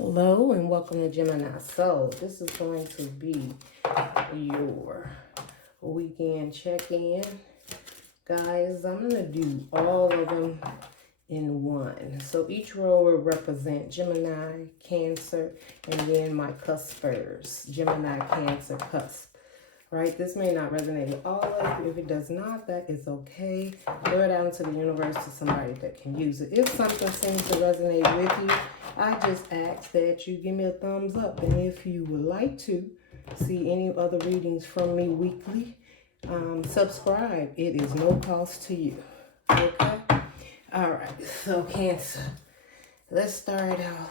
Hello and welcome to Gemini. So this is going to be your weekend check-in. Guys, I'm going to do all of them in one. So each row will represent Gemini, Cancer, and then my cuspers, Gemini, Cancer, cusp. Right? This may not resonate with all of you. If it does not, that is okay. Throw it out into the universe to somebody that can use it. If something seems to resonate with you, I just ask that you give me a thumbs up. And if you would like to see any other readings from me weekly, subscribe. It is no cost to you. Okay? All right. So Cancer. Let's start off.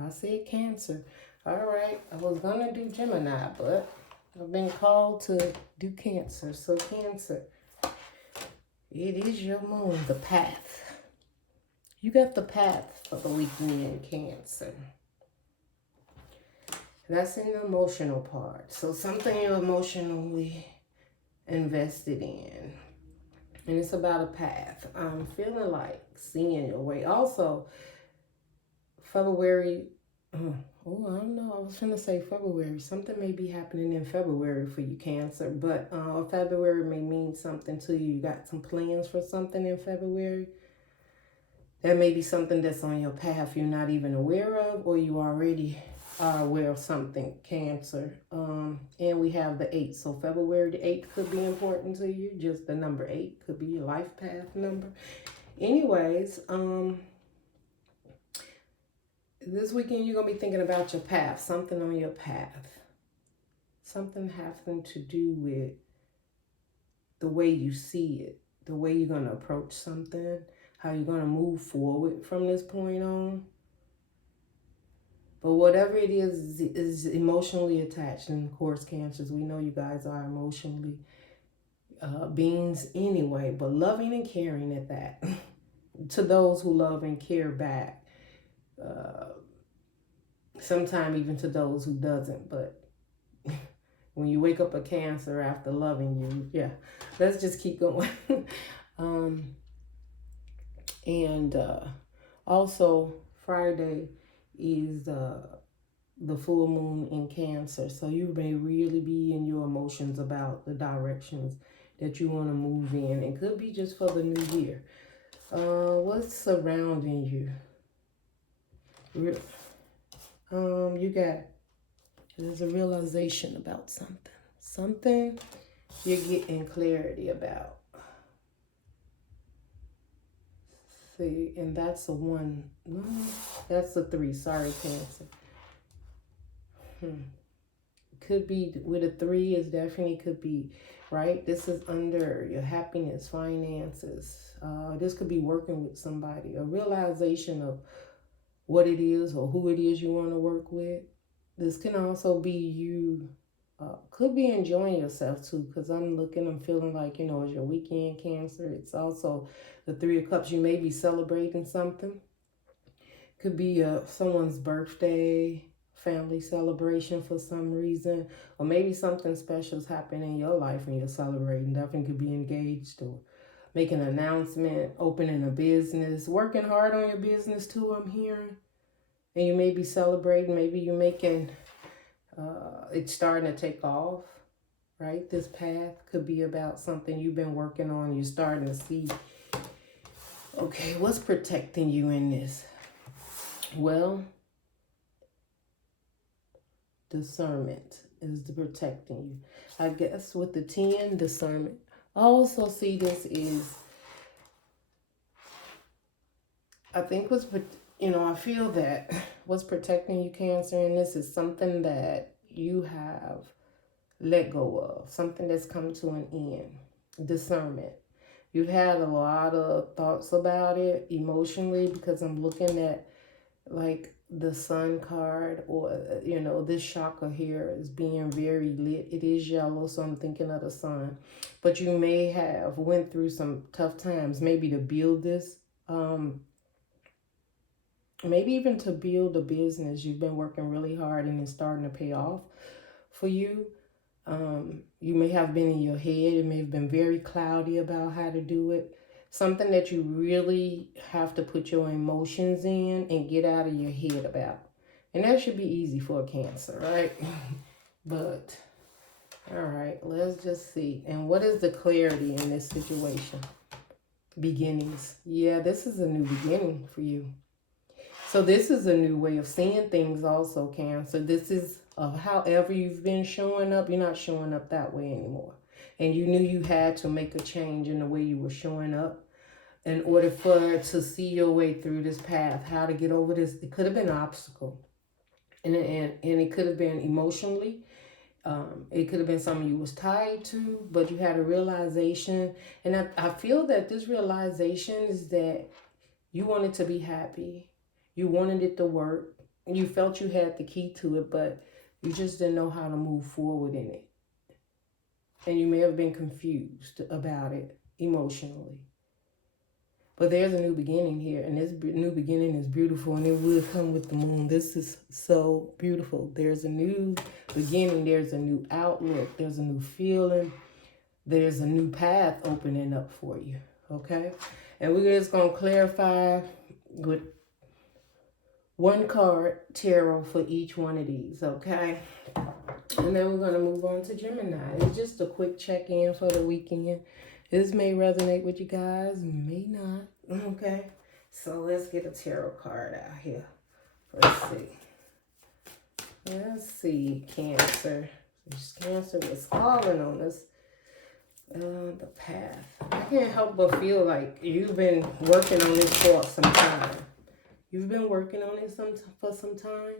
I said Cancer. All right. I was going to do Gemini, but I've been called to do Cancer. So Cancer, it is your moon, the path. You got the path for the weekend, Cancer. That's in the emotional part. So something you're emotionally invested in. And it's about a path. I'm feeling like seeing your way. Also, February... Oh, I don't know. I was going to say February. Something may be happening in February for you, Cancer. But February may mean something to you. You got some plans for something in February. That may be something that's on your path you're not even aware of, or you already are aware of something, Cancer. And we have the 8. So February the 8th could be important to you. Just the number 8 could be your life path number. Anyways, this weekend, you're going to be thinking about your path, something on your path. Something having to do with the way you see it, the way you're going to approach something, how you're going to move forward from this point on. But whatever it is emotionally attached. And of course, Cancers, we know you guys are emotionally beings anyway, but loving and caring at that. To those who love and care back. Sometimes even to those who doesn't, but when you wake up a Cancer after loving you, yeah, let's just keep going. Also Friday is the full moon in Cancer, so you may really be in your emotions about the directions that you want to move in. It could be just for the new year. What's surrounding you? There's a realization about something you're getting clarity about. See, and that's a 1. No, that's a 3. Sorry, Cancer. Could be with a 3. Is definitely could be, right? This is under your happiness, finances. This could be working with somebody. A realization of what it is or who it is you want to work with. This can also be you, could be enjoying yourself too, because I'm feeling like, it's your weekend, Cancer. It's also the 3 of Cups. You may be celebrating something. Could be someone's birthday, family celebration for some reason, or maybe something special is happening in your life and you're celebrating. Definitely could be engaged or making an announcement, opening a business, working hard on your business too, I'm hearing. And you may be celebrating, maybe you're making, it's starting to take off, right? This path could be about something you've been working on. You're starting to see, okay, what's protecting you in this? Well, discernment is protecting you. I guess with the 10, discernment. I also see this is, I think I feel that what's protecting you, Cancer, and this is something that you have let go of, something that's come to an end. Discernment. You've had a lot of thoughts about it emotionally, because I'm looking at like the Sun card, or this chakra here is being very lit. It is yellow, so I'm thinking of the sun. But you may have went through some tough times, maybe to build this, maybe even to build a business. You've been working really hard and it's starting to pay off for you. You may have been in your head. It may have been very cloudy about how to do it. Something that you really have to put your emotions in and get out of your head about. And that should be easy for a Cancer, right? But, all right, let's just see. And what is the clarity in this situation? Beginnings. Yeah, this is a new beginning for you. So this is a new way of seeing things also, Cancer. This is however you've been showing up, you're not showing up that way anymore. And you knew you had to make a change in the way you were showing up in order to see your way through this path, how to get over this. It could have been an obstacle. And it could have been emotionally. It could have been something you was tied to, but you had a realization. And I feel that this realization is that you wanted to be happy. You wanted it to work. You felt you had the key to it, but you just didn't know how to move forward in it. And you may have been confused about it emotionally. But there's a new beginning here, and this new beginning is beautiful, and it will come with the moon. This is so beautiful. There's a new beginning. There's a new outlook. There's a new feeling. There's a new path opening up for you, okay? And we're just going to clarify with one card tarot for each one of these, okay? And then we're going to move on to Gemini. It's just a quick check-in for the weekend. This may resonate with you guys, may not, okay? So let's get a tarot card out here. Let's see, Cancer. This Cancer was calling on us. The path. I can't help but feel like you've been working on this for some time. You've been working on it for some time.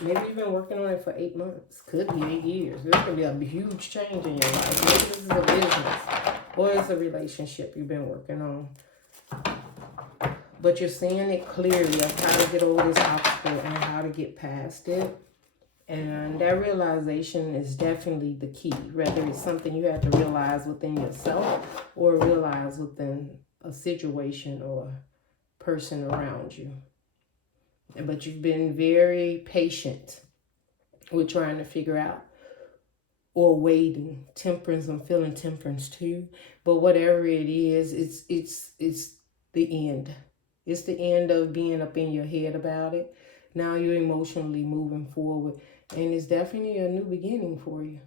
Maybe you've been working on it for 8 months. Could be 8 years. This could be a huge change in your life. Maybe this is a business or it's a relationship you've been working on. But you're seeing it clearly of how to get over this obstacle and how to get past it. And that realization is definitely the key. Whether it's something you have to realize within yourself or realize within a situation or person around you. But you've been very patient with trying to figure out or waiting. Temperance, I'm feeling temperance too. But whatever it is, it's the end. It's the end of being up in your head about it. Now you're emotionally moving forward. And it's definitely a new beginning for you.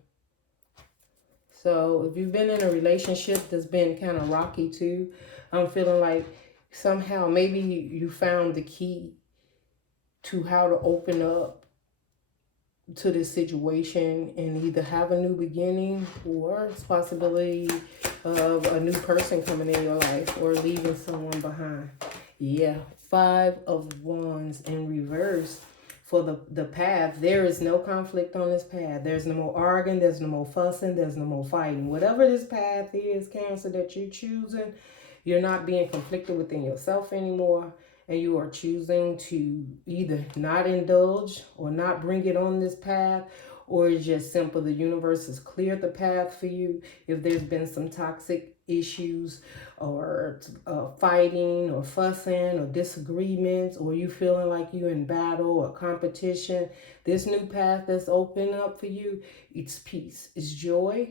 So if you've been in a relationship that's been kind of rocky too, I'm feeling like somehow maybe you found the key to how to open up to this situation and either have a new beginning or it's possibility of a new person coming in your life or leaving someone behind. Yeah, 5 of Wands in reverse for the path. There is no conflict on this path. There's no more arguing. There's no more fussing. There's no more fighting. Whatever this path is, Cancer, that you're choosing, you're not being conflicted within yourself anymore. And you are choosing to either not indulge or not bring it on this path, or it's just simple. The universe has cleared the path for you. If there's been some toxic issues or fighting or fussing or disagreements, or you feeling like you're in battle or competition, this new path that's open up for you, it's peace, it's joy,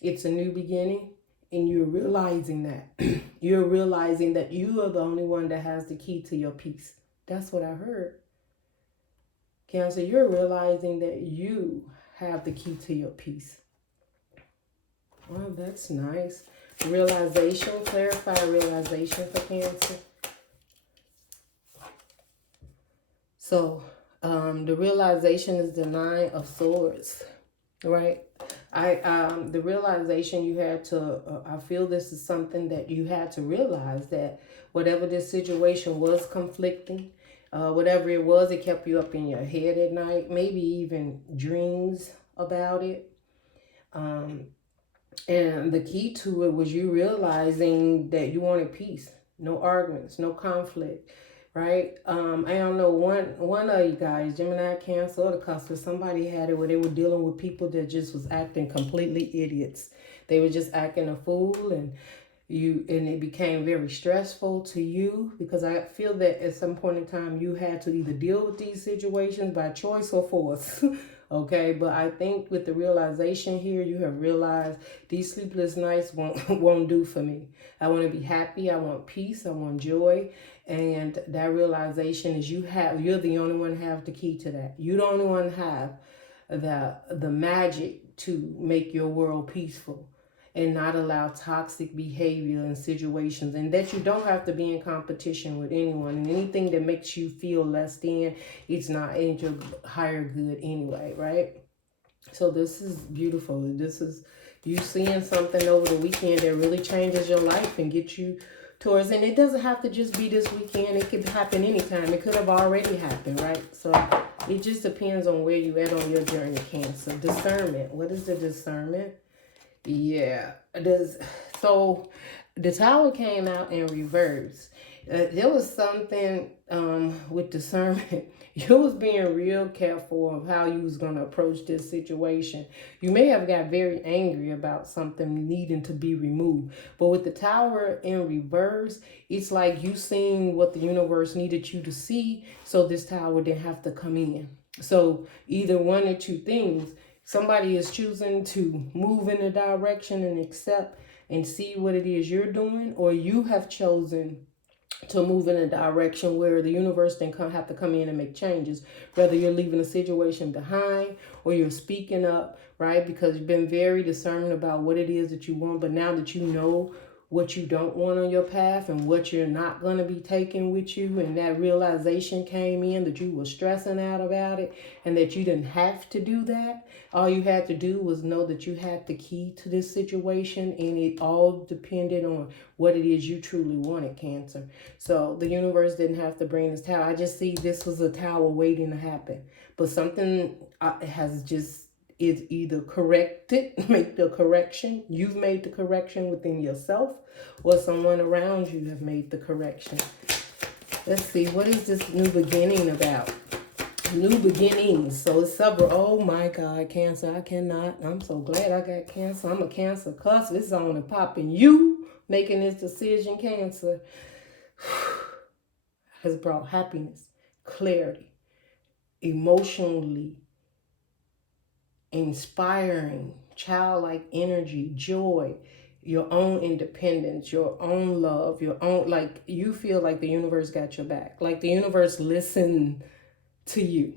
it's a new beginning. And you're realizing that. You're realizing that you are the only one that has the key to your peace. That's what I heard. Cancer, you're realizing that you have the key to your peace. Well, that's nice. Realization, clarify realization for Cancer. So, the realization is the 9 of Swords, right? The realization you had to, I feel this is something that you had to realize, that whatever this situation was conflicting, whatever it was, it kept you up in your head at night, maybe even dreams about it. And the key to it was you realizing that you wanted peace, no arguments, no conflict. Right? I don't know, one of you guys, Gemini, Cancer, or the Cusp, somebody had it where they were dealing with people that just was acting completely idiots. They were just acting a fool, and and it became very stressful to you, because I feel that at some point in time you had to either deal with these situations by choice or force. Okay, but I think with the realization here, you have realized these sleepless nights won't do for me. I want to be happy. I want peace. I want joy. And that realization is you're the only one who have the key to that. You the only one have the magic to make your world peaceful and not allow toxic behavior and situations, and that you don't have to be in competition with anyone, and anything that makes you feel less than, it's not in your higher good anyway, right? So this is beautiful. This is you seeing something over the weekend that really changes your life and gets you towards, and it doesn't have to just be this weekend. It could happen anytime. It could have already happened, right? So it just depends on where you at on your journey, Cancer. Discernment. What is the discernment? Yeah, so the Tower came out in reverse. There was something with discernment. You was being real careful of how you was going to approach this situation. You may have got very angry about something needing to be removed. But with the Tower in reverse, it's like you seen what the universe needed you to see, so this Tower didn't have to come in. So either one or two things. Somebody is choosing to move in a direction and accept and see what it is you're doing, or you have chosen to move in a direction where the universe then have to come in and make changes. Whether you're leaving a situation behind or you're speaking up, right? Because you've been very discerning about what it is that you want, but now that you know what you don't want on your path and what you're not going to be taking with you, and that realization came in that you were stressing out about it and that you didn't have to do that. All you had to do was know that you had the key to this situation, and it all depended on what it is you truly wanted, Cancer. So the universe didn't have to bring this Tower. I just see this was a Tower waiting to happen, but something has just is either corrected, make the correction. You've made the correction within yourself, or someone around you have made the correction. Let's see, what is this new beginning about? New beginnings. So it's several. Oh my God, Cancer, I cannot. I'm so glad I got Cancer. I'm a Cancer cusp. It's on and popping. You making this decision, Cancer, has brought happiness, clarity, emotionally inspiring, childlike energy, joy, your own independence, your own love, your own, like you feel like the universe got your back. Like the universe listened to you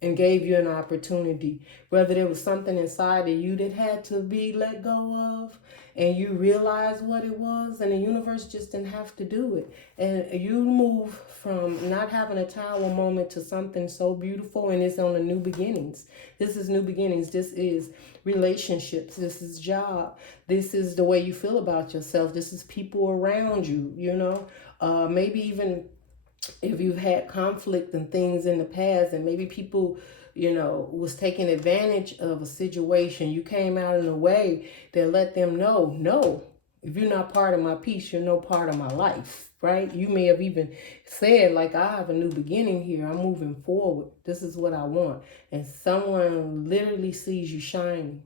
and gave you an opportunity. Whether there was something inside of you that had to be let go of, and you realized what it was, and the universe just didn't have to do it. And you move from not having a Tower moment to something so beautiful, and it's on the new beginnings. This is new beginnings. This is relationships. This is job. This is the way you feel about yourself. This is people around you, you know. Maybe even if you've had conflict and things in the past, and maybe people, you know, was taking advantage of a situation, you came out in a way that let them know, no, if you're not part of my peace, you're no part of my life, right? You may have even said, like, I have a new beginning here. I'm moving forward. This is what I want. And someone literally sees you shining.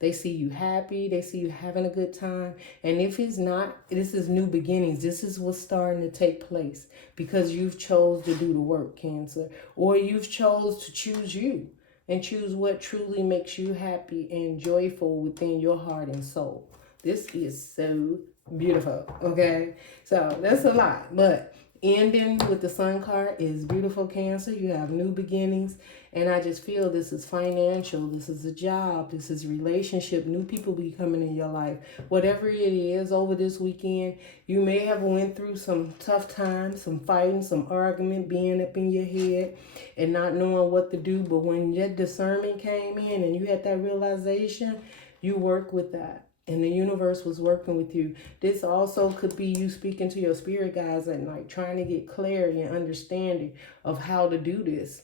They see you happy. They see you having a good time. And if it's not, this is new beginnings. This is what's starting to take place because you've chose to do the work, Cancer. Or you've chose to choose you and choose what truly makes you happy and joyful within your heart and soul. This is so beautiful, okay? So that's a lot. But ending with the Sun card is beautiful, Cancer. You have new beginnings. And I just feel this is financial, this is a job, this is relationship, new people be coming in your life. Whatever it is over this weekend, you may have went through some tough times, some fighting, some argument, being up in your head and not knowing what to do. But when that discernment came in and you had that realization, you work with that. And the universe was working with you. This also could be you speaking to your spirit guides at night, trying to get clarity and understanding of how to do this.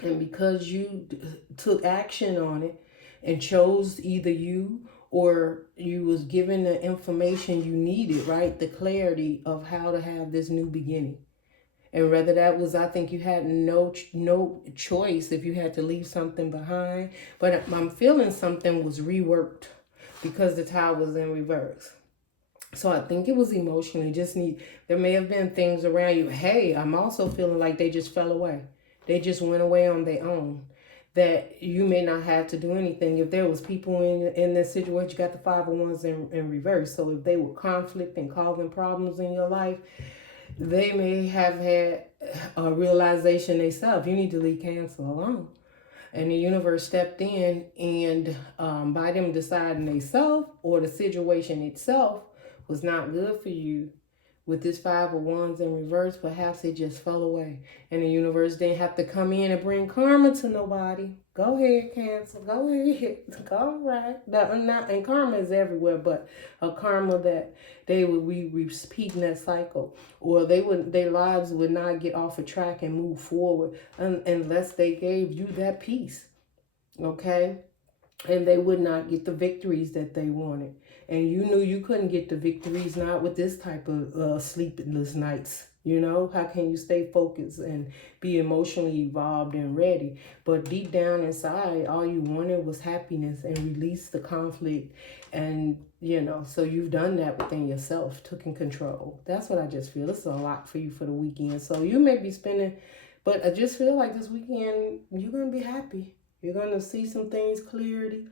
And because you took action on it and chose either you or you was given the information you needed, right? The clarity of how to have this new beginning. And whether that was, I think you had no choice if you had to leave something behind. But I'm feeling something was reworked because the Tower was in reverse. So I think it was emotionally. There may have been things around you. Hey, I'm also feeling like they just fell away. They just went away on their own. That you may not have to do anything. If there was people in this situation, you got the 501s in reverse. So if they were conflict and causing problems in your life, they may have had a realization themselves. You need to leave Cancer alone. And the universe stepped in, and by them deciding themselves or the situation itself was not good for you, with this 5 of Wands in reverse, perhaps it just fell away. And the universe didn't have to come in and bring karma to nobody. Go ahead, Cancer. Go ahead. All right. And karma is everywhere, but a karma that they would be repeating that cycle. Or their lives would not get off a track and move forward unless they gave you that peace. Okay? And they would not get the victories that they wanted. And you knew you couldn't get the victories, not with this type of sleepless nights. You know, how can you stay focused and be emotionally evolved and ready? But deep down inside, all you wanted was happiness and release the conflict. And, you know, so you've done that within yourself, taking control. That's what I just feel. It's a lot for you for the weekend. So you may be spending, but I just feel like this weekend, you're going to be happy. You're going to see some things clearly.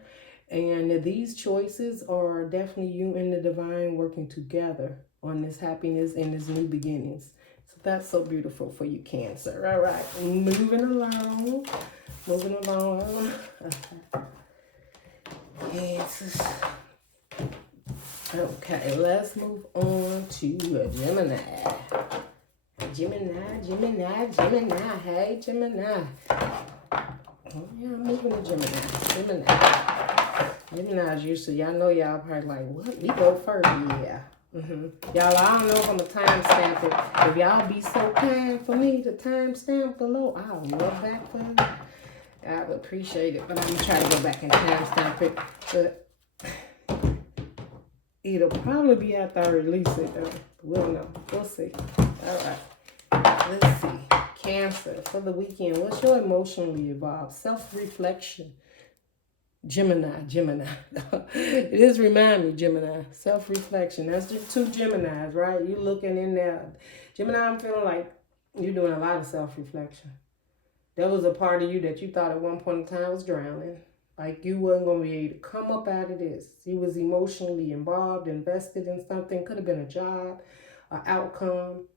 And these choices are definitely you and the divine working together on this happiness and this new beginnings. So that's so beautiful for you, Cancer. All right, moving along. Cancer. Okay, let's move on to Gemini. Gemini. Hey, Gemini. Oh, yeah, I'm moving to Gemini. Gemini's used to, y'all know y'all probably like, what? We go first? Yeah. Y'all, I don't know if I'm a timestamp it. If y'all be so kind for me to timestamp below, I'll love that for you. I would appreciate it, but I'm going to try to go back and timestamp it. But it'll probably be after I release it, though. We'll know. We'll see. All right. Let's see. Cancer for the weekend. What's your emotionally evolved self-reflection? Gemini. It is remind me, Gemini. Self-reflection. That's just two Geminis, right? You looking in there. Gemini, I'm feeling like you're doing a lot of self-reflection. There was a part of you that you thought at one point in time was drowning. Like you wasn't going to be able to come up out of this. You was emotionally involved, invested in something. Could have been a job, an outcome.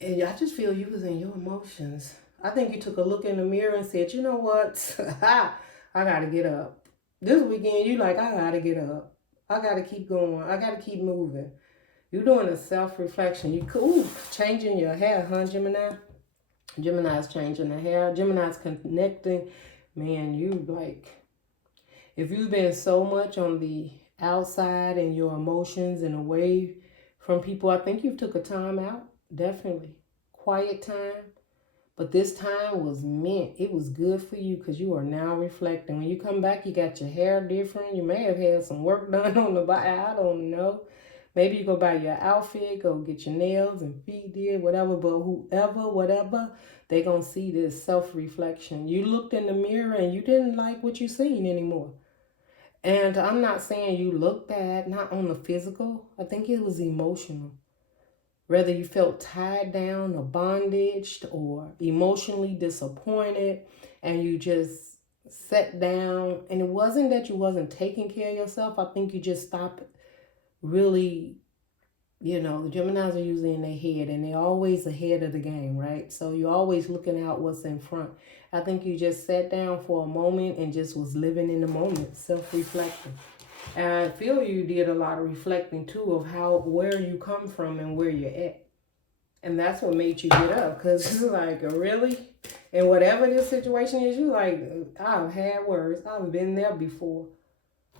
And I just feel you was in your emotions. I think you took a look in the mirror and said, you know what? I got to get up. This weekend, you like, I got to get up. I got to keep going. I got to keep moving. You're doing a self-reflection. You cool changing your hair, huh, Gemini? Gemini's changing the hair. Gemini's connecting. Man, you like, if you've been so much on the outside and your emotions and away from people, I think you've took a time out. Definitely. Quiet time. But this time was meant, it was good for you because you are now reflecting. When you come back, you got your hair different. You may have had some work done on the body. I don't know. Maybe you go buy your outfit, go get your nails and feet did, whatever. But whatever, they going to see this self-reflection. You looked in the mirror and you didn't like what you seen anymore. And I'm not saying you look bad, not on the physical. I think it was emotional. Whether you felt tied down or bondaged or emotionally disappointed and you just sat down, and it wasn't that you wasn't taking care of yourself. I think you just stopped really, you know, the Geminis are usually in their head and they're always ahead of the game, right? So you're always looking out what's in front. I think you just sat down for a moment and just was living in the moment, self-reflecting. And I feel you did a lot of reflecting too of where you come from and where you're at. And that's what made you get up. Because it's like, really? And whatever this situation is, you like, I've had words. I've been there before.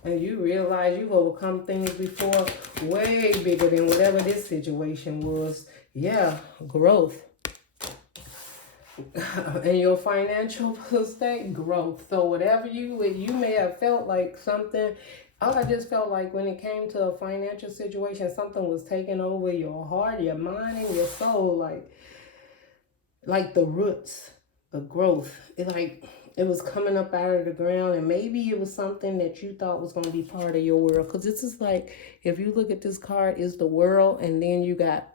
And you realize you've overcome things before way bigger than whatever this situation was. Yeah, growth. In your financial state, growth. So whatever you may have felt like something, I just felt like when it came to a financial situation, something was taking over your heart, your mind, and your soul. Like the roots, the growth. It like It was coming up out of the ground, and maybe it was something that you thought was going to be part of your world. Because this is like, if you look at this card, is the world, and then you got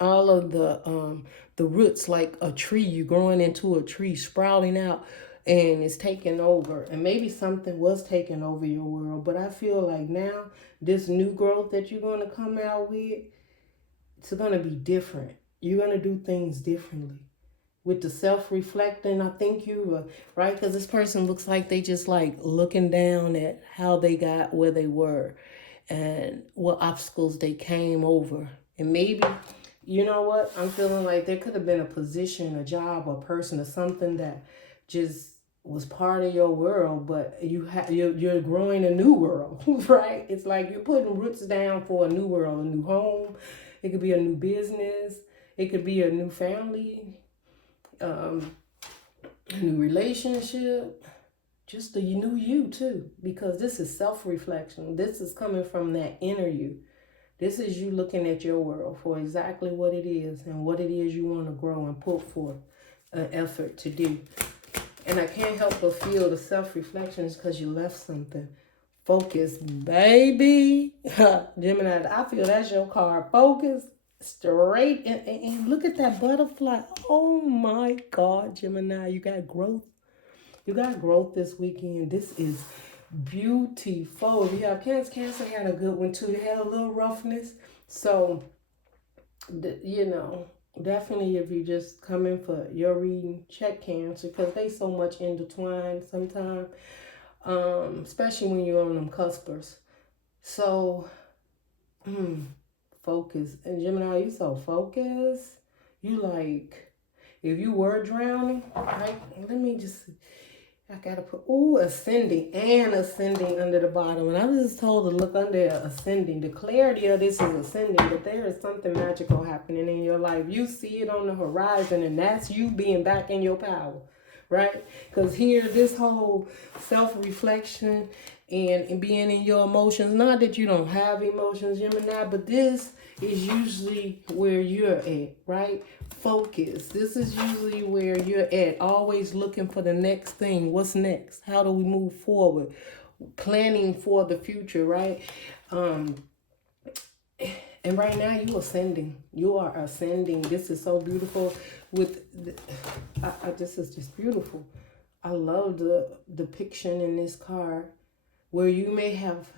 all of the roots, like a tree. You growing into a tree, sprouting out, and it's taking over. And maybe something was taking over your world, but I feel like now this new growth that you're going to come out with, it's going to be different. You're going to do things differently. With the self-reflecting, I think you right, because this person looks like they just like looking down at how they got where they were and what obstacles they came over. And maybe, you know what, I'm feeling like there could have been a position, a job, a person, or something that just was part of your world, but you're growing a new world, right? It's like you're putting roots down for a new world, a new home. It could be a new business. It could be a new family, a new relationship, just a new you too, because this is self-reflection. This is coming from that inner you. This is you looking at your world for exactly what it is and what it is you want to grow and put forth an effort to do. And I can't help but feel the self-reflections because you left something. Focus, baby. Gemini, I feel that's your card. Focus, straight, and look at that butterfly. Oh my God, Gemini, you got growth. You got growth this weekend. This is beautiful. Yeah, Cancer had a good one too. They had a little roughness. So, you know, definitely if you just come in for your reading, check Cancer, because they so much intertwined sometimes, especially when you're on them cuspers. So, focus. And Gemini, you so focused. You like, if you were drowning, right? Let me just, I gotta put, ascending under the bottom. And I was just told to look under ascending. The clarity of this is ascending, but there is something magical happening in your life. You see it on the horizon, and that's you being back in your power, right? Because here, this whole self-reflection and being in your emotions, not that you don't have emotions, Gemini, but this is usually where you're at, right? Focus. This is usually where you're at, always looking for the next thing. What's next? How do we move forward? Planning for the future, right? And right now you ascending. You are ascending. This is so beautiful. This is just beautiful. I love the depiction in this card where you may have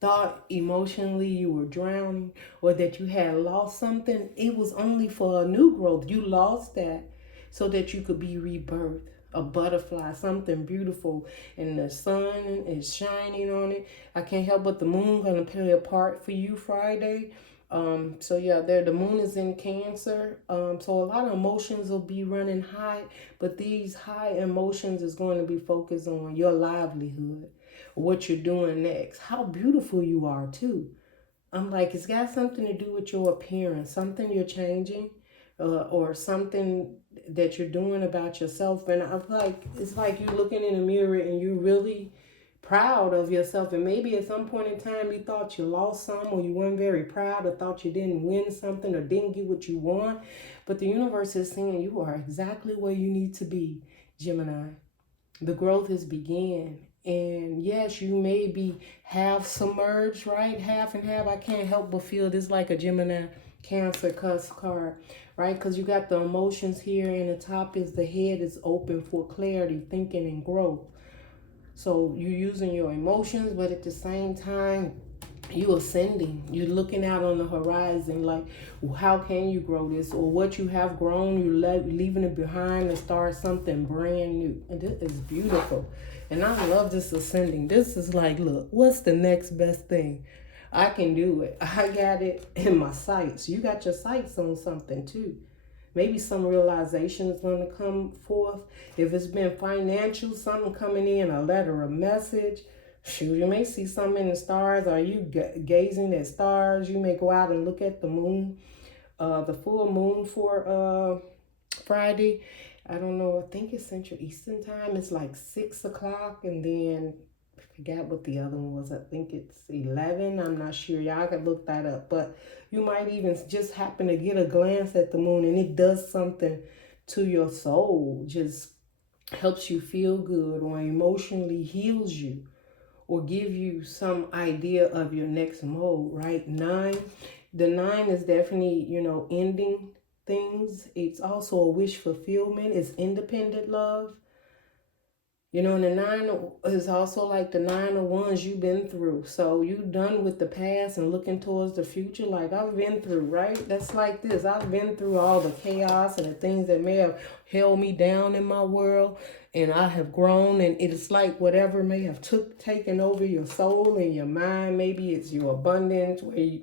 thought emotionally you were drowning or that you had lost something. It was only for a new growth. You lost that so that you could be rebirthed. A butterfly, something beautiful, and the sun is shining on it. I can't help but the moon gonna play a part for you Friday. So yeah, the moon is in Cancer. So a lot of emotions will be running high, but these high emotions is going to be focused on your livelihood, what you're doing next, how beautiful you are too. I'm like, it's got something to do with your appearance, something you're changing, or something that you're doing about yourself. And I'm like, it's like you looking in the mirror and you're really proud of yourself. And maybe at some point in time you thought you lost some, or you weren't very proud, or thought you didn't win something, or didn't get what you want. But the universe is saying you are exactly where you need to be, Gemini. The growth has begun. And yes, you may be half submerged, right? Half and half. I can't help but feel this like a Gemini Cancer cusp card, right? Because you got the emotions here, and the top is the head is open for clarity, thinking, and growth. So you're using your emotions, but at the same time, you ascending. You're looking out on the horizon, like, how can you grow this? Or what you have grown, you're leaving it behind and start something brand new. And this is beautiful. And I love this ascending. This is like, look, what's the next best thing? I can do it. I got it in my sights. You got your sights on something too. Maybe some realization is going to come forth. If it's been financial, something coming in, a letter, a message. Shoot, you may see something in the stars. Are you gazing at stars? You may go out and look at the moon. The full moon for Friday. I don't know. I think it's Central Eastern Time. It's like 6 o'clock. And then I forgot what the other one was. I think it's 11. I'm not sure. Y'all can look that up. But you might even just happen to get a glance at the moon, and it does something to your soul. Just helps you feel good or emotionally heals you or give you some idea of your next mode, right? The nine is definitely, ending things. It's also a wish fulfillment. It's independent love. And the nine is also like the 9 of Wands you've been through. So you done with the past and looking towards the future. Like I've been through, right? That's like this. I've been through all the chaos and the things that may have held me down in my world. And I have grown, and it's like whatever may have taken over your soul and your mind. Maybe it's your abundance, where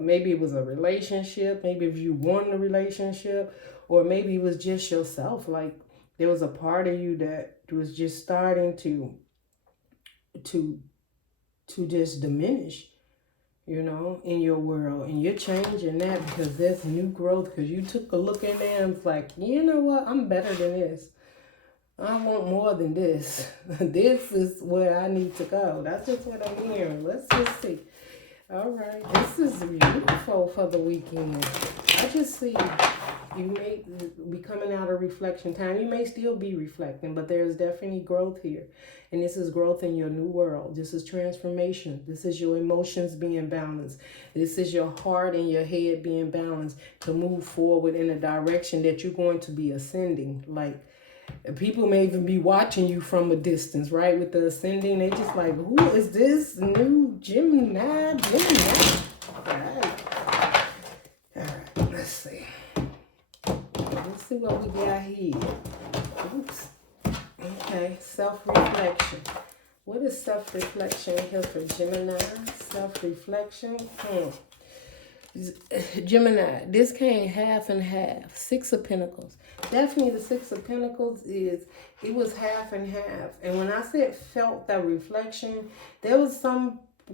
maybe it was a relationship. Maybe if you won a relationship, or maybe it was just yourself. Like there was a part of you that was just starting to just diminish, in your world, and you're changing that because there's new growth. Because you took a look in there and it's like, you know what, I'm better than this. I want more than this. This is where I need to go. That's just what I'm hearing. Let's just see. All right, this is beautiful for the weekend. I just see you may be coming out of reflection time. You may still be reflecting, but there's definitely growth here. And this is growth in your new world. This is transformation. This is your emotions being balanced. This is your heart and your head being balanced to move forward in a direction that you're going to be ascending. Like, people may even be watching you from a distance, right? With the ascending, they just like, who is this new Gemini? All right. Let's see. Let's see what we got here. Oops. Okay, self-reflection. What is self-reflection here for Gemini? Self-reflection. Gemini, this came half and half. 6 of Pentacles. Definitely the 6 of Pentacles it was half and half. And when I said felt that reflection, there was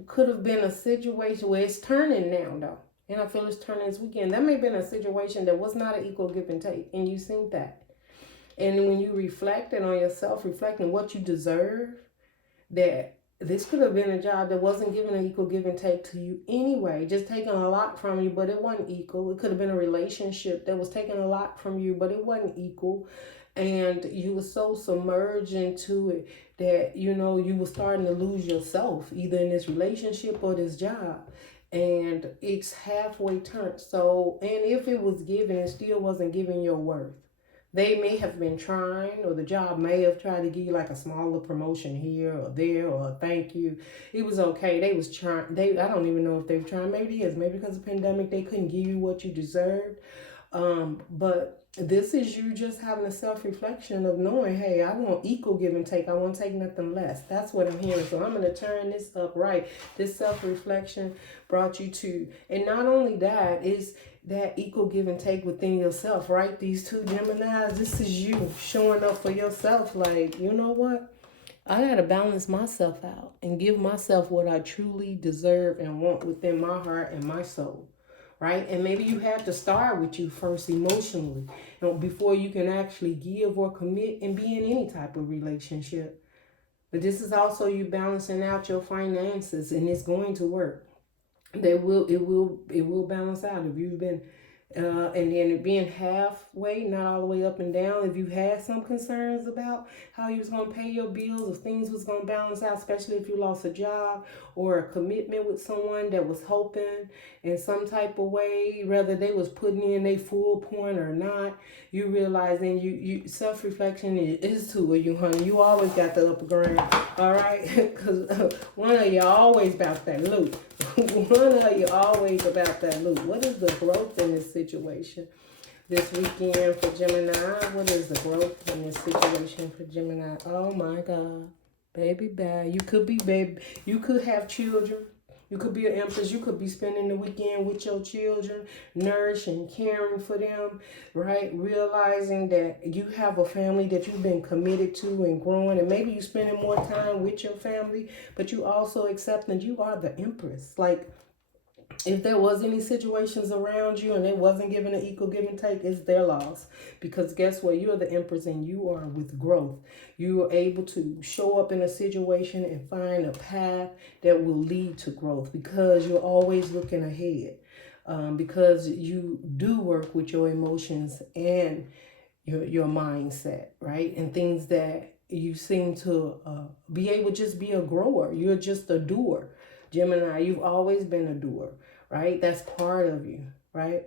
could have been a situation where it's turning now though. And I feel it's turning this weekend. That may have been a situation that was not an equal give and take. And you seen that. And when you reflected on yourself, reflecting what you deserve, that this could have been a job that wasn't giving an equal give and take to you anyway, just taking a lot from you, but it wasn't equal. It could have been a relationship that was taking a lot from you, but it wasn't equal. And you were so submerged into it that, you were starting to lose yourself, either in this relationship or this job. And it's halfway turned. So, and if it was given, it still wasn't giving your worth. They may have been trying, or the job may have tried to give you like a smaller promotion here or there, or a thank you. It was okay. They was trying. I don't even know if they were trying. Maybe it is. Maybe because of the pandemic, they couldn't give you what you deserved. But this is you just having a self-reflection of knowing, hey, I want equal give and take. I won't take nothing less. That's what I'm hearing. So I'm going to turn this up right. This self-reflection brought you to, and not only that, is that equal give and take within yourself, right? These 2 Geminis, this is you showing up for yourself. Like, you know what? I got to balance myself out and give myself what I truly deserve and want within my heart and my soul, right? And maybe you have to start with you first emotionally, before you can actually give or commit and be in any type of relationship. But this is also you balancing out your finances, and it's going to work. It will balance out. If you've been and then being halfway, not all the way up and down. If you had some concerns about how you was going to pay your bills, if things was going to balance out, especially if you lost a job or a commitment with someone that was hoping in some type of way, whether they was putting in a full point or not, you realizing you self-reflection is to you, honey. You always got the upper ground, all right? Because one of you always about that loot. One of you always about that loot. What is the growth in this situation this weekend for Gemini? What is the growth in this situation for Gemini? Oh my God. Baby bad. You could be baby. You could have children. You could be an empress. You could be spending the weekend with your children, nourishing, caring for them, right? Realizing that you have a family that you've been committed to and growing, and maybe you're spending more time with your family, but you also accepting you are the empress. Like, if there was any situations around you and they wasn't given an equal give and take, it's their loss. Because guess what? You're the empress and you are with growth. You are able to show up in a situation and find a path that will lead to growth because you're always looking ahead. Because you do work with your emotions and your mindset, right? And things that you seem to be able to just be a grower. You're just a doer. Gemini, you've always been a doer, right? That's part of you, right?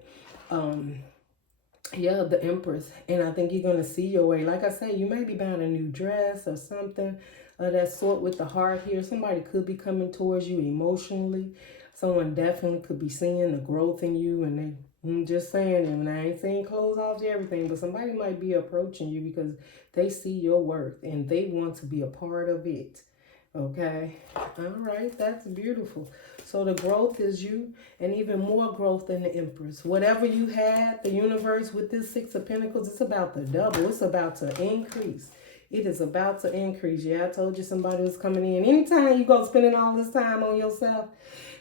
Yeah, the Empress. And I think you're going to see your way. Like I say, you may be buying a new dress or something of that sort with the heart here. Somebody could be coming towards you emotionally. Someone definitely could be seeing the growth in you. And I'm just saying, and I ain't saying close off to everything, but somebody might be approaching you because they see your worth and they want to be a part of it. Okay. All right. That's beautiful. So the growth is you, and even more growth than the Empress. Whatever you had, the universe with this Six of Pentacles, it's about to double. It's about to increase. It is about to increase. Yeah, I told you somebody was coming in. Anytime you go spending all this time on yourself,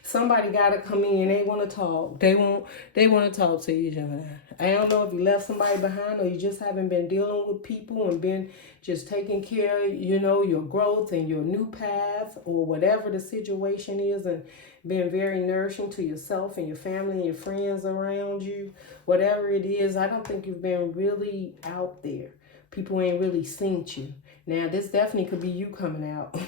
somebody got to come in. They want to talk. They want to talk to you, Gemini. I don't know if you left somebody behind or you just haven't been dealing with people and been just taking care of, your growth and your new path or whatever the situation is, and being very nourishing to yourself and your family and your friends around you. Whatever it is, I don't think you've been really out there. People ain't really seen you. Now, this definitely could be you coming out.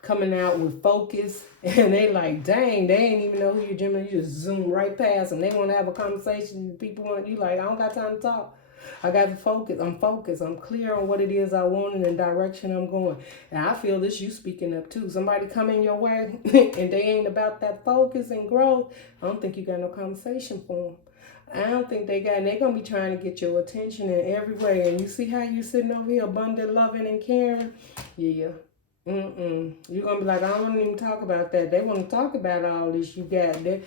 Coming out with focus, and they like, dang, they ain't even know who you're Gemini. You just zoom right past them. They want to have a conversation. People want you like, I don't got time to talk. I got to focus. I'm focused. I'm clear on what it is I want and the direction I'm going. And I feel this you speaking up too. Somebody coming your way and they ain't about that focus and growth. I don't think you got no conversation for them. I don't think they got, and they're going to be trying to get your attention in every way. And you see how you sitting over here abundant, loving, and caring? Yeah. You're going to be like, I don't want to even talk about that. They want to talk about all this you got. They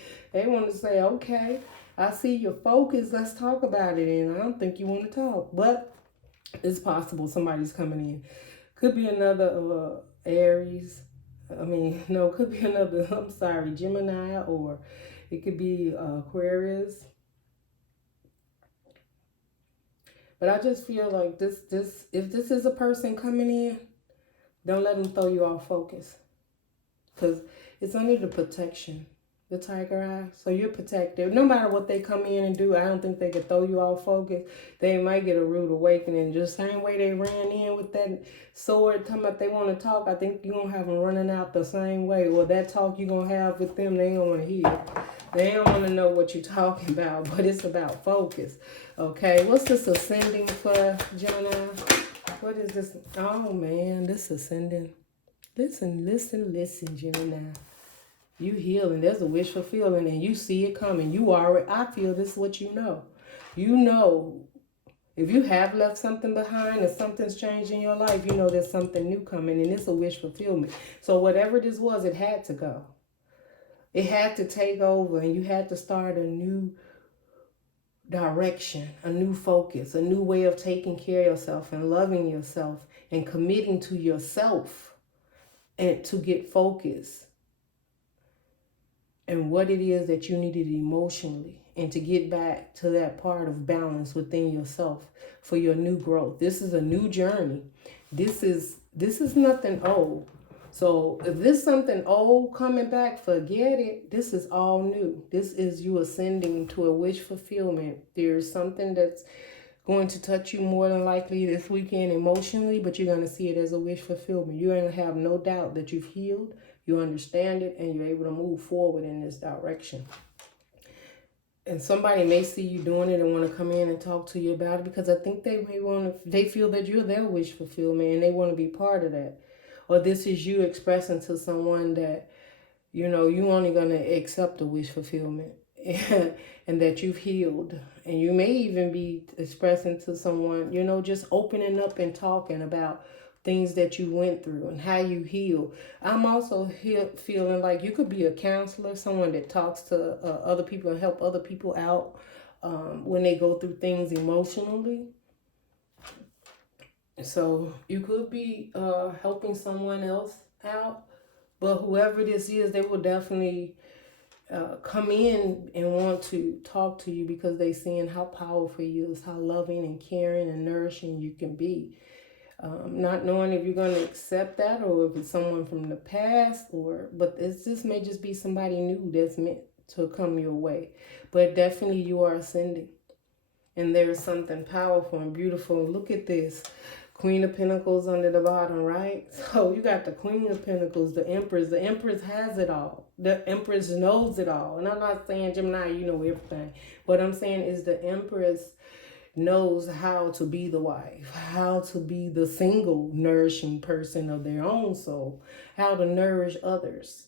want to say, okay, I see your focus. Let's talk about it. And I don't think you want to talk. But it's possible somebody's coming in. Could be another Aries. Could be another, Gemini, or it could be Aquarius. But I just feel like if this is a person coming in, don't let them throw you off focus. Because it's under the protection, the tiger eye. So you're protected. No matter what they come in and do, I don't think they could throw you off focus. They might get a rude awakening. Just the same way they ran in with that sword, talking about they want to talk, I think you're going to have them running out the same way. Or that talk you're going to have with them, they don't want to hear. They don't want to know what you're talking about, but it's about focus. Okay, what's this ascending for Gemini? What is this? Oh, man, this ascending. Listen, Gemini. You healing. There's a wish fulfilling, and you see it coming. I feel this is what you know. You know, if you have left something behind and something's changed in your life, you know there's something new coming, and it's a wish fulfillment. So whatever this was, it had to go. It had to take over, and you had to start a new direction, a new focus, a new way of taking care of yourself and loving yourself and committing to yourself and to get focused and what it is that you needed emotionally, and to get back to that part of balance within yourself for your new growth. This is a new journey. This is nothing old. So if there's something old coming back, forget it. This is all new. This is you ascending to a wish fulfillment. There's something that's going to touch you more than likely this weekend emotionally, but you're going to see it as a wish fulfillment. You're going to have no doubt that you've healed, you understand it, and you're able to move forward in this direction. And somebody may see you doing it and want to come in and talk to you about it, because I think they feel that you're their wish fulfillment and they want to be part of that. Or this is you expressing to someone that, you only going to accept the wish fulfillment and that you've healed. And you may even be expressing to someone, just opening up and talking about things that you went through and how you heal. I'm also feeling like you could be a counselor, someone that talks to other people and help other people out when they go through things emotionally. So you could be helping someone else out, but whoever this is, they will definitely come in and want to talk to you because they seeing how powerful you is, how loving and caring and nourishing you can be. Not knowing if you're going to accept that or if it's someone from the past, but this may just be somebody new that's meant to come your way. But definitely you are ascending. And there is something powerful and beautiful. Look at this. Queen of Pentacles under the bottom, right? So you got the Queen of Pentacles, the Empress. The Empress has it all. The Empress knows it all. And I'm not saying, Gemini, you know everything. What I'm saying is the Empress knows how to be the wife, how to be the single nourishing person of their own soul, how to nourish others.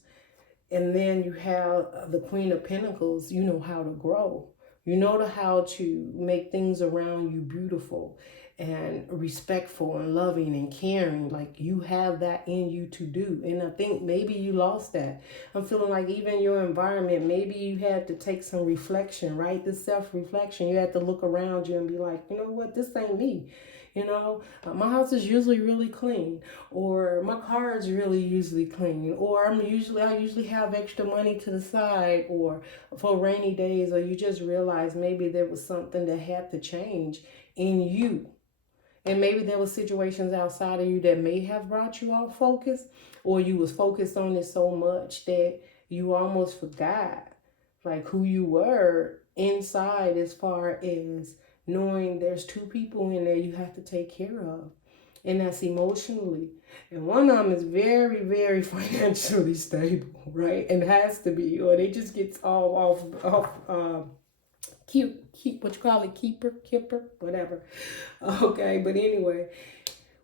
And then you have the Queen of Pentacles, you know how to grow. You know how to make things around you beautiful and respectful and loving and caring. Like you have that in you to do. And I think maybe you lost that. I'm feeling like even your environment, maybe you had to take some reflection, right? This self-reflection. You had to look around you and be like, you know what, this ain't me. You know, my house is usually really clean, or my car is really usually clean, or I usually have extra money to the side, or for rainy days, or you just realize maybe there was something that had to change in you. And maybe there were situations outside of you that may have brought you off focus, or you was focused on it so much that you almost forgot like who you were inside, as far as knowing there's two people in there you have to take care of, and that's emotionally. And one of them is very, very financially stable, right? And has to be, or they just gets all off keep what you call it, kipper, whatever. Okay, but anyway,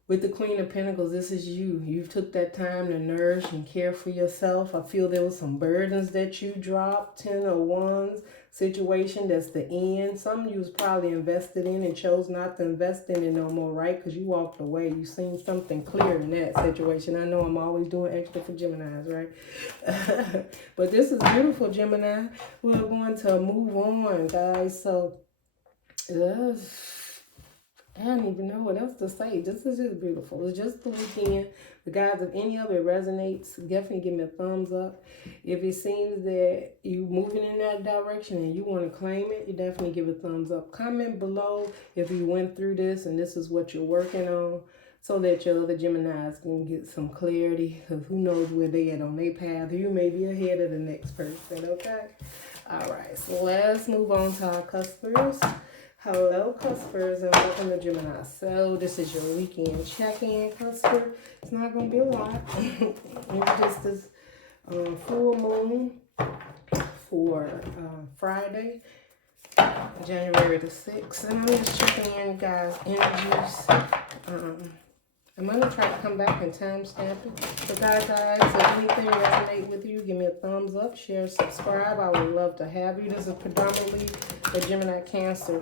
with the Queen of Pentacles, this is you. You took that time to nourish and care for yourself. I feel there was some burdens that you dropped. 10 of Wands situation, that's the end. Some of you was probably invested in and chose not to invest in it no more, right? Because you walked away. You seen something clear in that situation. I know I'm always doing extra for Geminis, right? But this is beautiful, Gemini. We're going to move on, guys. So, I don't even know what else to say. This is just beautiful. It's just the weekend. The guys, if any of it resonates, definitely give me a thumbs up. If it seems that you moving in that direction and you want to claim it, you definitely give a thumbs up. Comment below if you went through this and this is what you're working on, so that your other Geminis can get some clarity, because who knows where they at on their path. You may be ahead of the next person, okay? All right, so let's move on to our customers. Hello, Cuspers, and welcome to Gemini. So this is your weekend check-in, Cusper. It's not going to be a lot. It's just this full moon for Friday, January the 6th. And I'm just checking in, guys, energies. I'm going to try to come back and timestamp it. So guys, if anything resonates with you, give me a thumbs up, share, subscribe. I would love to have you. This is predominantly the Gemini Cancer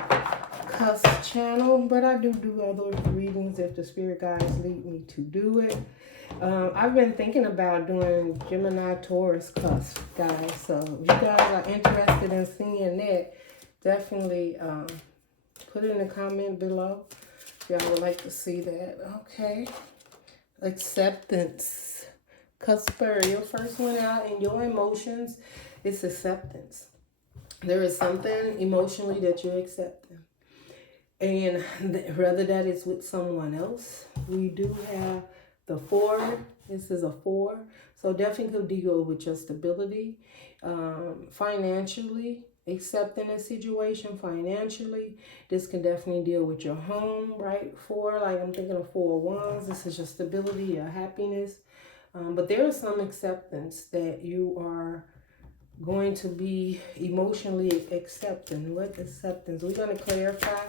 Cusp channel, but I do other readings if the spirit guides lead me to do it. I've been thinking about doing Gemini Taurus Cusp, guys. So if you guys are interested in seeing that, definitely put it in the comment below. Y'all would like to see that. Okay. Acceptance. Cusper, your first one out in your emotions is acceptance. There is something emotionally that you're accepting. And whether that is with someone else, we do have the 4. This is a 4. So definitely could deal with your stability, financially. Accepting a situation financially. This can definitely deal with your home, right? 4, like I'm thinking of 4 of Wands. This is your stability, your happiness. But there is some acceptance that you are going to be emotionally accepting. What acceptance? We're going to clarify.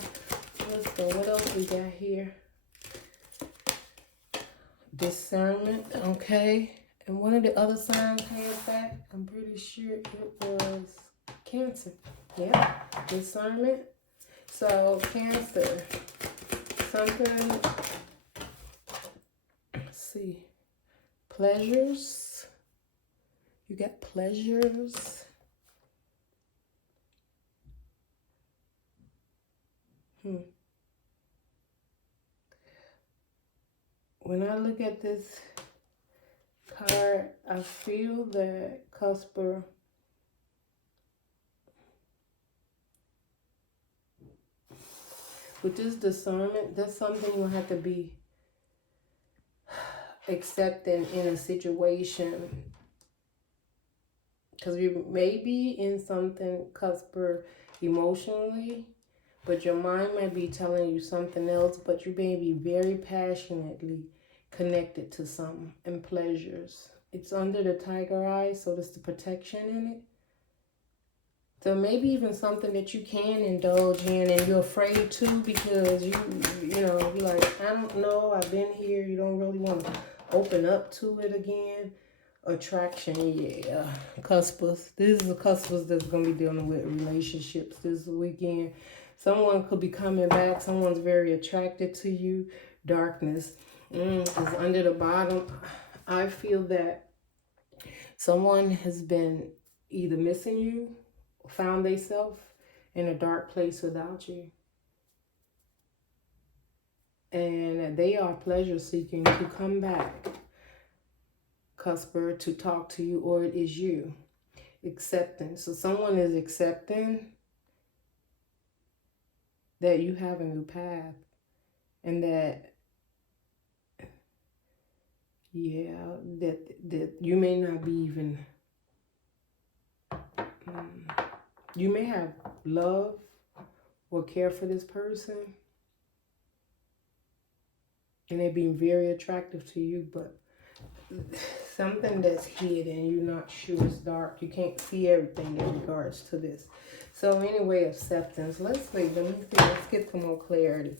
Let's go. What else we got here? Discernment. Okay. And one of the other signs had that. I'm pretty sure it was Cancer. Yeah, discernment. So Cancer, something, let's see, pleasures. You got pleasures. When I look at this card, I feel that Cusper, with this discernment, that's something you'll have to be accepting in a situation. Because you may be in something, Cusper, emotionally, But your mind might be telling you something else, but you may be very passionately connected to something and pleasures. It's under the tiger eye, so there's the protection in it. So maybe even something that you can indulge in and you're afraid to because you're like, I don't know, I've been here. You don't really want to open up to it again. Attraction, yeah. Cuspers. This is a cuspers that's going to be dealing with relationships this weekend. Someone could be coming back. Someone's very attracted to you. Darkness is under the bottom. I feel that someone has been either missing you, found themselves in a dark place without you. And they are pleasure seeking to come back, Cusper, to talk to you, or it is you. Acceptance. So someone is accepting that you have a new path and that, yeah, that you may not be even, you may have love or care for this person and they're being very attractive to you, but something that's hidden, you're not sure, it's dark, you can't see everything in regards to this. So anyway, acceptance. Let's get some more clarity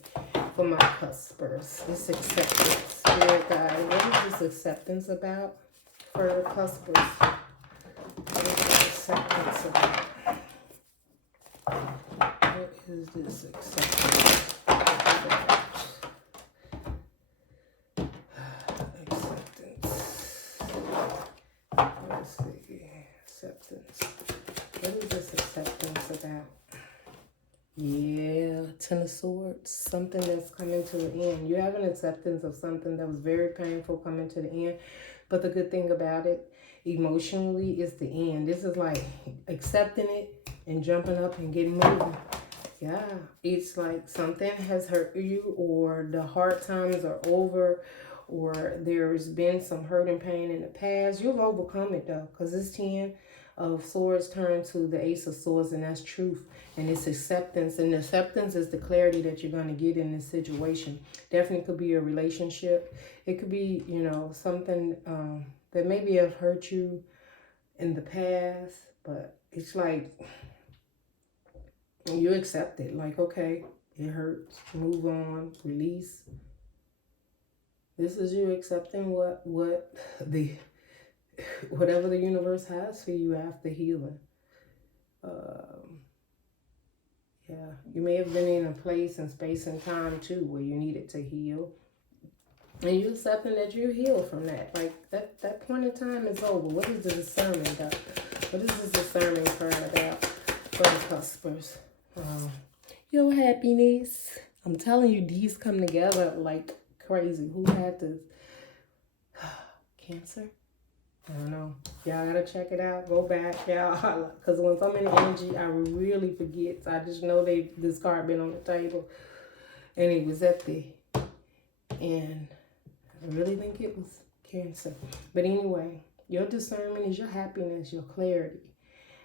for my cuspers. This acceptance. Spirit guide, what is this acceptance about for the cuspers? What is this acceptance about? What is this acceptance about? Let's see. Acceptance. What is this acceptance about? Yeah, Ten of Swords. Something that's coming to an end. You have an acceptance of something that was very painful coming to the end. But the good thing about it, emotionally, is the end. This is like accepting it and jumping up and getting moving. Yeah, it's like something has hurt you, or the hard times are over, or there's been some hurt and pain in the past. You've overcome it though, because this 10 of Swords turned to the Ace of Swords, and that's truth. And it's acceptance. And acceptance is the clarity that you're going to get in this situation. Definitely could be a relationship. It could be, something that maybe have hurt you in the past, but it's like you accept it. Like, okay, it hurts. Move on. Release. This is you accepting whatever the universe has for you after healing. Yeah, you may have been in a place and space and time too where you needed to heal. And you're accepting that you heal from that. Like that point in time is over. What is the discernment about? What is this discernment card about for the cuspers? Your happiness. I'm telling you, these come together like crazy. Who had this? Cancer? I don't know. Y'all gotta check it out. Go back, y'all. Because when I'm in energy, I really forget. I just know this card been on the table. And it was at the end. I really think it was Cancer. But anyway, your discernment is your happiness, your clarity.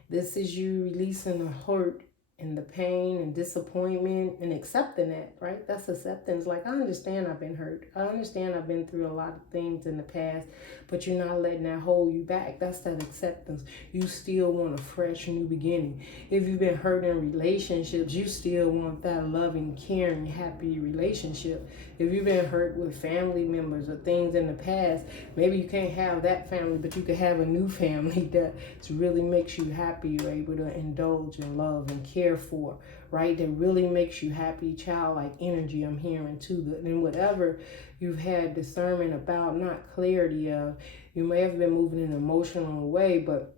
This is you releasing the hurt and the pain and disappointment and accepting that, right? That's acceptance. Like, I understand I've been hurt. I understand I've been through a lot of things in the past, but you're not letting that hold you back. That's that acceptance. You still want a fresh new beginning. If you've been hurt in relationships, you still want that loving, caring, happy relationship. If you've been hurt with family members or things in the past, maybe you can't have that family, but you can have a new family that really makes you happy. You're able to indulge in love and care for, right? That really makes you happy, childlike energy. I'm hearing too. And whatever you've had discernment about, not clarity of, you may have been moving in an emotional way, but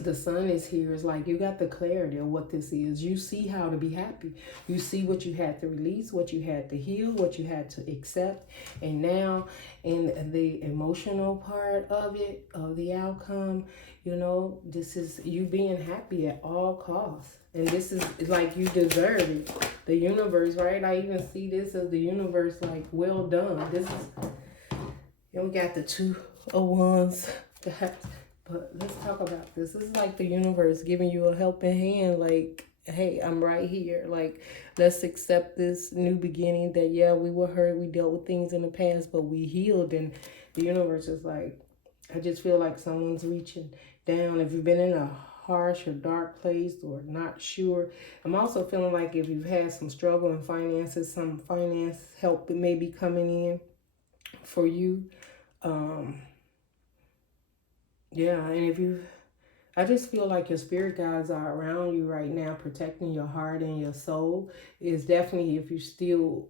the sun is here. It's like you got the clarity of what this is. You see how to be happy. You see what you had to release, what you had to heal, what you had to accept. And now in the emotional part of it, of the outcome, this is you being happy at all costs. And this is like you deserve it. The universe, right? I even see this as the universe, like, well done. This is, we got the 2 of Wands. But let's talk about this. This is like the universe giving you a helping hand. Like, hey, I'm right here. Like, let's accept this new beginning that, yeah, we were hurt. We dealt with things in the past, but we healed. And the universe is like, I just feel like someone's reaching down. If you've been in a harsh or dark place or not sure, I'm also feeling like if you've had some struggle in finances, some finance help that may be coming in for you. Yeah, and if you, I just feel like your spirit guides are around you right now, protecting your heart and your soul. Is definitely if you still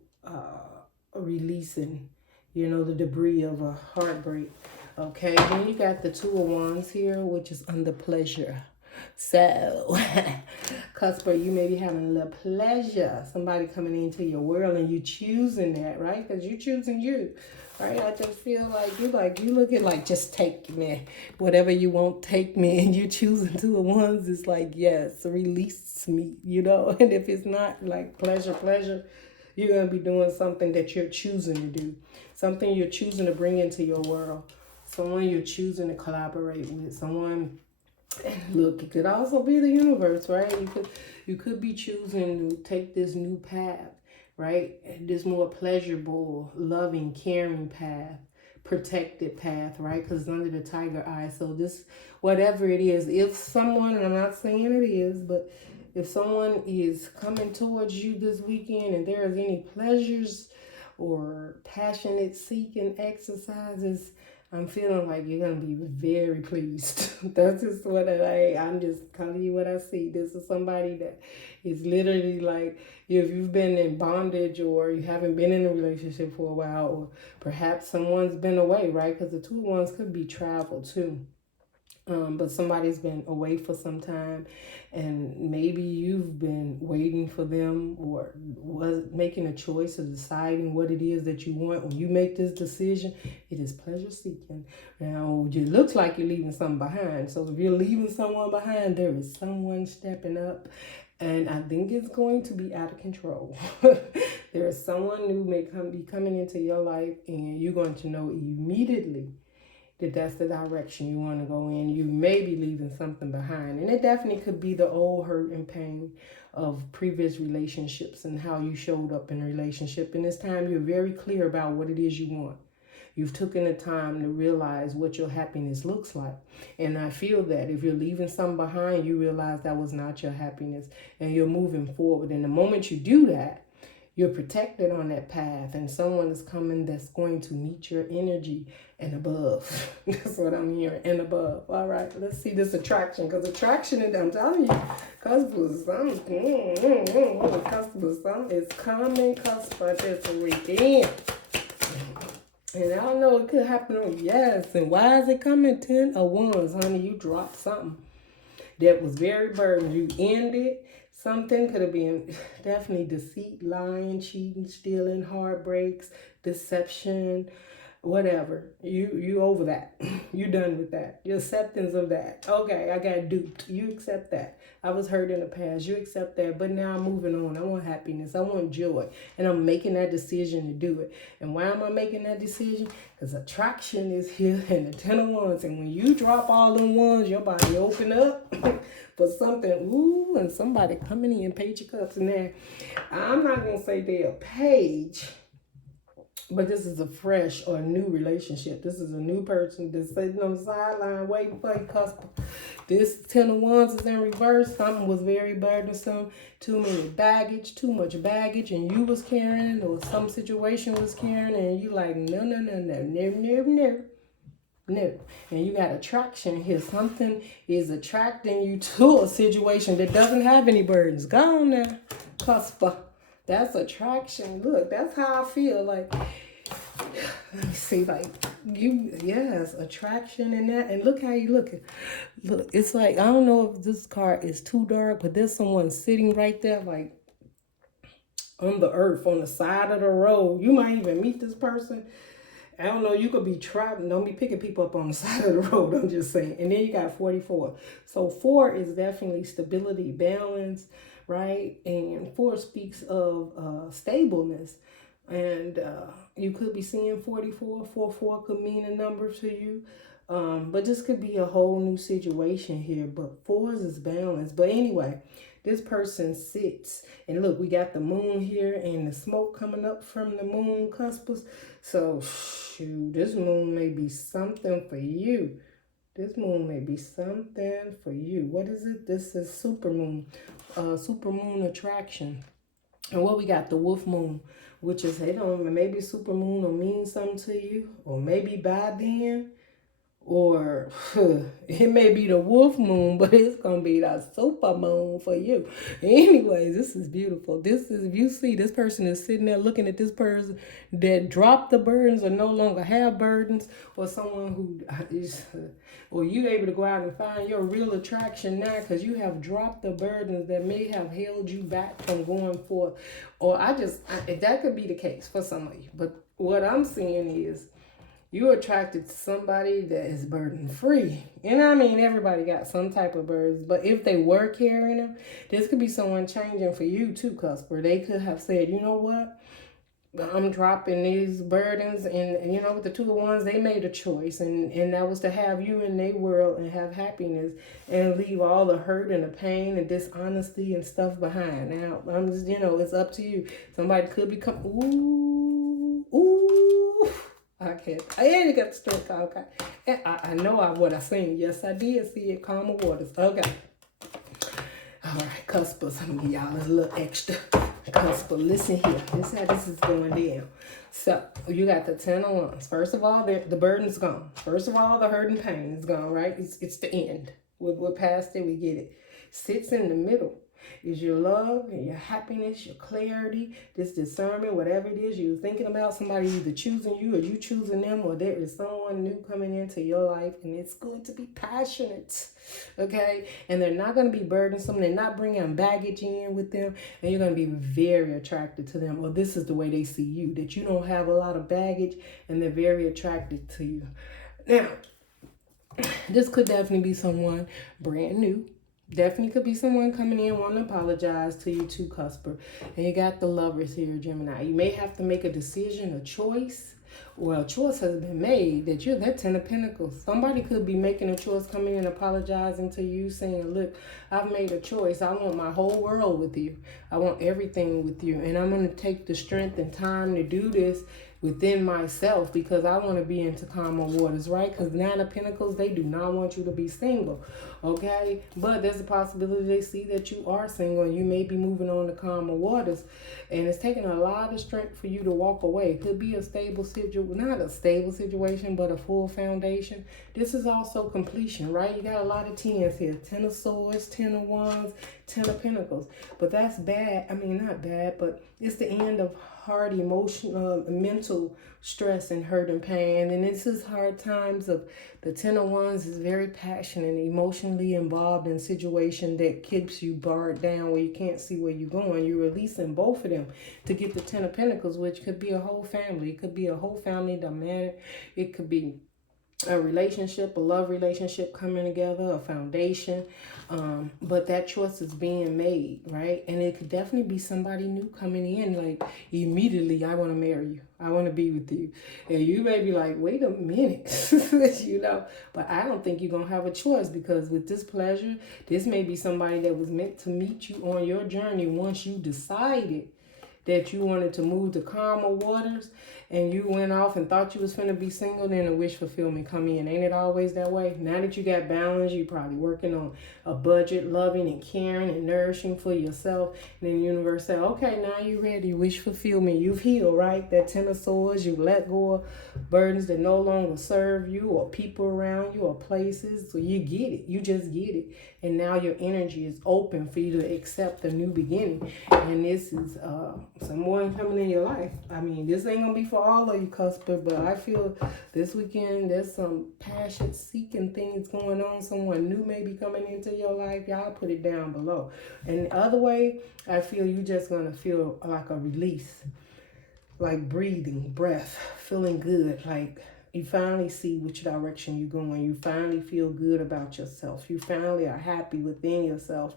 releasing, the debris of a heartbreak. Okay, then you got the Two of Wands here, which is under pleasure. So, Cusper, you may be having a little pleasure. Somebody coming into your world and you choosing that, right? Because you choosing you, right? I just feel like you look at like, just take me. Whatever you want, take me. And you choosing Two of Wands, it's like, yes, release me, And if it's not like pleasure, you're going to be doing something that you're choosing to do. Something you're choosing to bring into your world. Someone you're choosing to collaborate with. Someone, look, it could also be the universe, right? You could be choosing to take this new path, right? This more pleasurable, loving, caring path, protected path, right? Because it's under the tiger eye. So this, whatever it is, if someone, and I'm not saying it is, but if someone is coming towards you this weekend and there is any pleasures or passionate seeking exercises, I'm feeling like you're going to be very pleased. That's just what I'm just telling you what I see. This is somebody that is literally like, if you've been in bondage or you haven't been in a relationship for a while, or perhaps someone's been away, right? Because the Two Wands could be travel too. But somebody's been away for some time and maybe you've been waiting for them or was making a choice or deciding what it is that you want. When you make this decision, it is pleasure seeking. Now, it looks like you're leaving something behind. So if you're leaving someone behind, there is someone stepping up. And I think it's going to be out of control. There is someone new may be coming into your life and you're going to know immediately that's the direction you want to go in. You may be leaving something behind. And it definitely could be the old hurt and pain of previous relationships and how you showed up in a relationship. And this time you're very clear about what it is you want. You've taken the time to realize what your happiness looks like. And I feel that if you're leaving something behind, you realize that was not your happiness and you're moving forward. And the moment you do that, you're protected on that path and someone is coming that's going to meet your energy and above. That's what I'm hearing, and above. All right, let's see this attraction, because attraction, and I'm telling you, customers, customers, is coming, customers this weekend. And I don't know, it could happen on, yes, and why is it coming? 10 of Wands, honey, you dropped something that was very burdened. You ended something, could have been definitely deceit, lying, cheating, stealing, heartbreaks, deception, whatever. You over that. You done with that. Your acceptance of that. Okay, I got duped. You accept that. I was hurt in the past. You accept that. But now I'm moving on. I want happiness. I want joy. And I'm making that decision to do it. And why am I making that decision? Because attraction is here and the 10 of Wands. And when you drop all them ones, your body open up for something. Ooh, and somebody coming in, Page of Cups in there. I'm not going to say they're a page, but this is a fresh or new relationship. This is a new person that's sitting on the sideline waiting for you, cusp. This 10 of Wands is in reverse. Something was very burdensome. Too much baggage, and you was carrying, or some situation was carrying, and you like, no. And you got attraction here. Something is attracting you to a situation that doesn't have any burdens. Go on now, cuspa. That's attraction. Look, that's how I feel. Like, let me see, like, yes, attraction and that. And look how you looking. Look, it's like, I don't know if this card is too dark, but there's someone sitting right there, like, on the earth, on the side of the road. You might even meet this person. I don't know, you could be traveling. Don't be picking people up on the side of the road. I'm just saying. And then you got 44. So 4 is definitely stability, balance, right? And 4 speaks of stableness. And you could be seeing 44. 4 could mean a number to you. But this could be a whole new situation here. But 4s is balance. But anyway, this person sits, and look, we got the moon here and the smoke coming up from the moon cuspers. So shoot, this moon may be something for you. This moon may be something for you. What is it? This is supermoon, supermoon attraction. And what we got, the wolf moon, which is, maybe supermoon will mean something to you, or maybe by then, or it may be the wolf moon, but it's gonna be the super moon for you. Anyways, this is beautiful. This is, if you see, this person is sitting there looking at this person that dropped the burdens or no longer have burdens, or someone who is, or you able to go out and find your real attraction now because you have dropped the burdens that may have held you back from going forth. Or that could be the case for some of you. But what I'm seeing is, you're attracted to somebody that is burden free. And I mean, everybody got some type of burdens, but if they were carrying them, this could be someone changing for you too, Cusper. They could have said, you know what? I'm dropping these burdens, and you know, with the 2 of Wands, they made a choice, and that was to have you in their world and have happiness and leave all the hurt and the pain and dishonesty and stuff behind. Now, I'm just, it's up to you. Somebody could become, ooh. I can't. I ain't got the strength. Okay. I know what I seen. Yes, I did see it. Calmer waters. Okay. All right, Cuspers. I'm gonna give y'all a little extra. Cusper, listen here. This is how this is going down. So, you got the 10 of Wands. First of all, the burden's gone. First of all, the hurt and pain is gone, right? It's the end. We're past it. We get it. Sits in the middle is your love and your happiness, your clarity, this discernment, whatever it is you're thinking about, somebody either choosing you or you choosing them, or there is someone new coming into your life, and it's going to be passionate, okay? And they're not going to be burdensome. They're not bringing baggage in with them, and you're going to be very attracted to them, or this is the way they see you, that you don't have a lot of baggage, and they're very attracted to you. Now, this could definitely be someone brand new. Definitely could be someone coming in wanting to apologize to you too, Cusper. And you got the Lovers here, Gemini. You may have to make a decision, a choice. Well, a choice has been made that you're that 10 of Pentacles. Somebody could be making a choice, coming in apologizing to you, saying, look, I've made a choice. I want my whole world with you. I want everything with you. And I'm going to take the strength and time to do this within myself, because I want to be into calmer waters, right? Because 9 of Pentacles, they do not want you to be single, okay? But there's a possibility they see that you are single and you may be moving on to calmer waters. And it's taking a lot of strength for you to walk away. It could be a stable situation, not a stable situation, but a full foundation. This is also completion, right? You got a lot of 10s here. 10 of Swords, 10 of Wands, 10 of Pentacles. But that's bad. I mean, not bad, but it's the end of hard emotional, mental stress and hurt and pain. And this is hard times of the 10 of Wands is very passionate and emotionally involved in a situation that keeps you barred down where you can't see where you're going. You're releasing both of them to get the 10 of Pentacles, which could be a whole family. It could be a whole family dynamic. It could be a relationship, a love relationship coming together, a foundation. But that choice is being made, right? And it could definitely be somebody new coming in, like immediately, I want to marry you. I want to be with you. And you may be like, wait a minute, but I don't think you're going to have a choice, because with this pleasure, this may be somebody that was meant to meet you on your journey once you decided that you wanted to move to calmer waters, and you went off and thought you was finna be single, then a wish fulfillment come in. Ain't it always that way? Now that you got balance, you probably working on a budget, loving and caring and nourishing for yourself. And then the universe said, okay, now you ready. Wish fulfillment. You've healed, right? That 10 of Swords, you let go of burdens that no longer serve you, or people around you, or places. So you get it. You just get it. And now your energy is open for you to accept a new beginning. And this is someone coming in your life. I mean, this ain't going to be for all of you, Cusper, but I feel this weekend there's some passion-seeking things going on. Someone new may be coming into your life. Y'all put it down below. And the other way, I feel you just going to feel like a release, like breathing, breath, feeling good, like you finally see which direction you're going. You finally feel good about yourself. You finally are happy within yourself.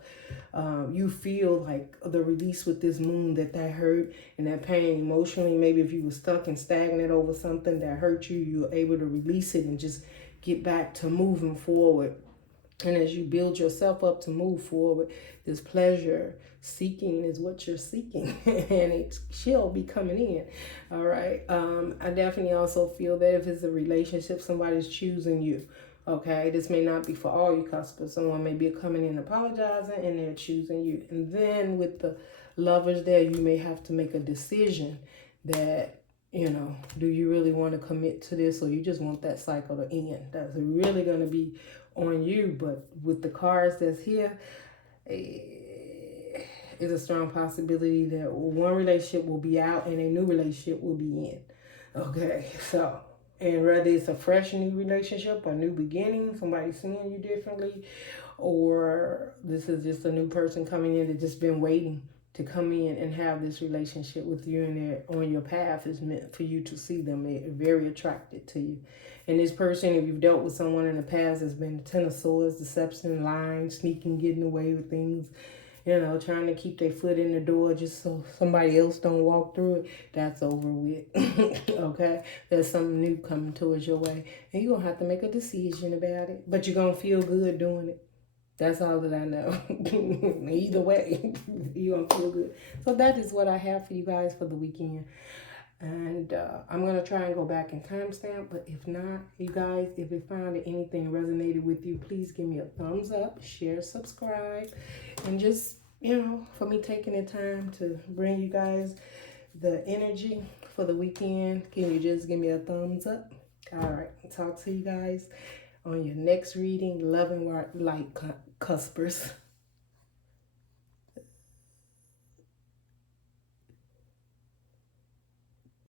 You feel like the release with this moon, that hurt and that pain emotionally. Maybe if you were stuck and stagnant over something that hurt you, you're able to release it and just get back to moving forward And as you build yourself up to move forward, this pleasure seeking is what you're seeking, and it shall be coming in. All right. I definitely also feel that if it's a relationship, somebody's choosing you. Okay, this may not be for all you customers. Someone may be coming in apologizing and they're choosing you. And then with the lovers there, you may have to make a decision that, you know, do you really want to commit to this, or you just want that cycle to end? That's really going to be on you. But with the cards that's here, it's a strong possibility that one relationship will be out and a new relationship will be in. Okay, so, and whether it's a fresh new relationship, a new beginning, somebody seeing you differently, or this is just a new person coming in that just been waiting to come in and have this relationship with you, and they're on your path is meant for you to see them. They're very attracted to you. And this person, if you've dealt with someone in the past, has been Ten of Swords, deception, lying, sneaking, getting away with things, you know, trying to keep their foot in the door just so somebody else don't walk through it. That's over with. Okay? There's something new coming towards your way. And you're going to have to make a decision about it. But you're going to feel good doing it. That's all that I know. Either way, you're going to feel good. So that is what I have for you guys for the weekend. And I'm going to try and go back and timestamp. But if not, you guys, if you found that anything resonated with you, please give me a thumbs up, share, subscribe. And just, you know, for me taking the time to bring you guys the energy for the weekend, can you just give me a thumbs up? All right. Talk to you guys on your next reading. Love and light cuspers.